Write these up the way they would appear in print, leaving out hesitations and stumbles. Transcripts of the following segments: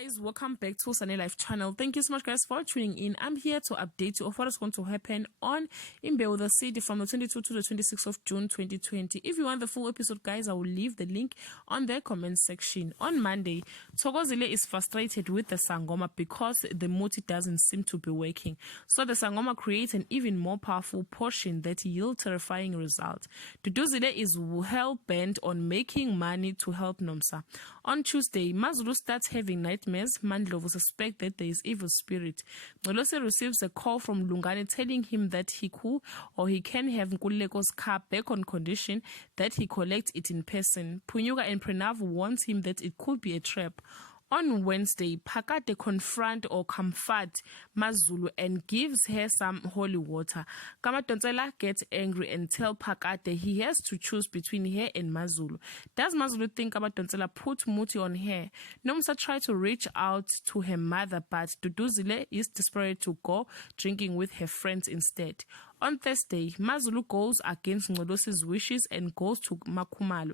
guys, welcome back to Sunny Life channel. Thank you so much guys for tuning in. I'm here to update you of what is going to happen on Imbewu the city from the 22th to the 26th of June 2020. If you want the full episode guys, I will leave the link on the comment section. On Monday, Thokozile is frustrated with the Sangoma because the Muti doesn't seem to be working. So the Sangoma creates an even more powerful potion that yields terrifying results. Duduzile is hell-bent on making money to help Nomsa. On Tuesday, Mazulu starts having nightmares. Mandlovu suspect that there is evil spirit. Nolose receives a call from Lungane telling him that he could or he can have Nkuleko's car back on condition that he collects it in person. Punyuka and Pranav warns him that it could be a trap. On Wednesday, Phakade confront or comfort Mazulu and gives her some holy water. Kamatonsela gets angry and tells Phakade he has to choose between her and Mazulu. Does Mazulu think Kamatonsela put Muti on her? Nomsa tries to reach out to her mother, but Duduzile is desperate to go drinking with her friends instead. On Thursday, Mazulu goes against Ngolosi's wishes and goes to Makumalo.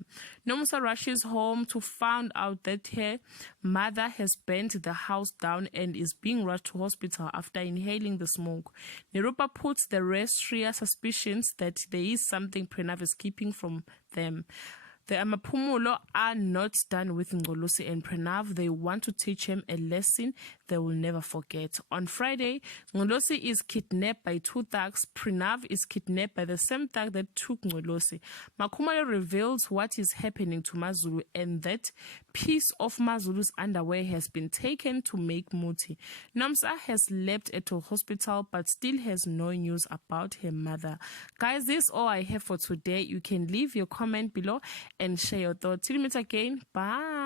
Nomsa rushes home to find out that her mother has burnt the house down and is being rushed to hospital after inhaling the smoke. Nirupa puts the rest Shreya suspicions that there is something Pranav is keeping from them. The Amapumulo are not done with Ngolosi and Pranav. They want to teach him a lesson they will never forget. On Friday, Ngolosi is kidnapped by two thugs. Pranav is kidnapped by the same thug that took Ngolosi. Makumalo reveals what is happening to Mazulu and that piece of Mazulu's underwear has been taken to make Muti. Nomsa has left at a hospital but still has no news about her mother. Guys, this is all I have for today. You can leave your comment below and share your thoughts. Till we meet again. Bye.